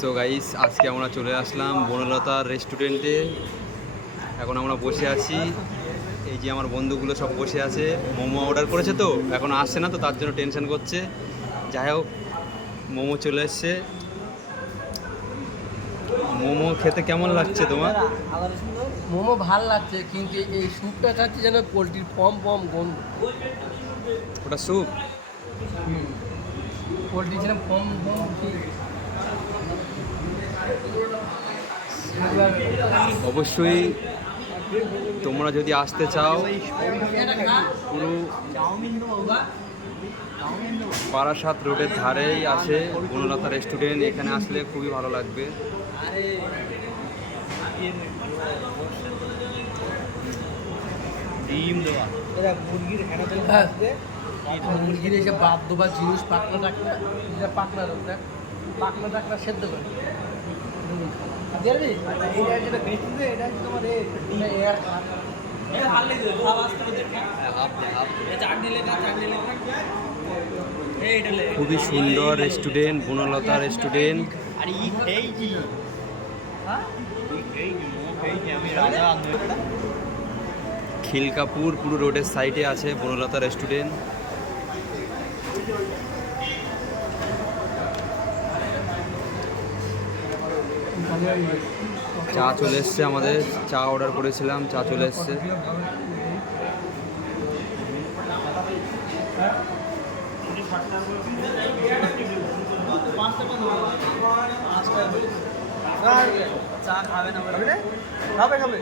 So guys আজকে আমরা চলে আসলাম বনলতা রেস্টুরেন্টে এখন আমরা বসে আছি। এই যে আমার বন্ধুগুলো সব বসে আছে। মোমো অর্ডার করেছে তো? এখন আসছে না তো তার জন্য টেনশন করছে। যাই হোক মোমো চলে এসছে। মোমো খেতে কেমন লাগছে তোমার? মোমো ভালো লাগছে কিন্তু এই স্যুপটা খাচ্ছি যেন পোলট্রির পম পম গন্ধ। ওটা স্যুপ? পোলট্রি যেন পম পম অবশ্যই তোমরা যদি আসতে চাও, পুরো বারাসাত রোডের ধারেই আছে বনলতা রেস্টুরেন্ট। এখানে আসলে খুবই ভালো লাগবে। মুরগির এসে বাদ জিনিস সেদ্ধ করে। খুবই সুন্দর রেস্টুরেন্ট বনলতা রেস্টুরেন্ট খিলকাপুর পুরো রোডের সাইডে আছে বনলতা রেস্টুরেন্ট চা চলে এসছে আমাদের। চা অর্ডার করেছিলাম চা চলে এসছে। চা খাবে না? খাবে খাবে।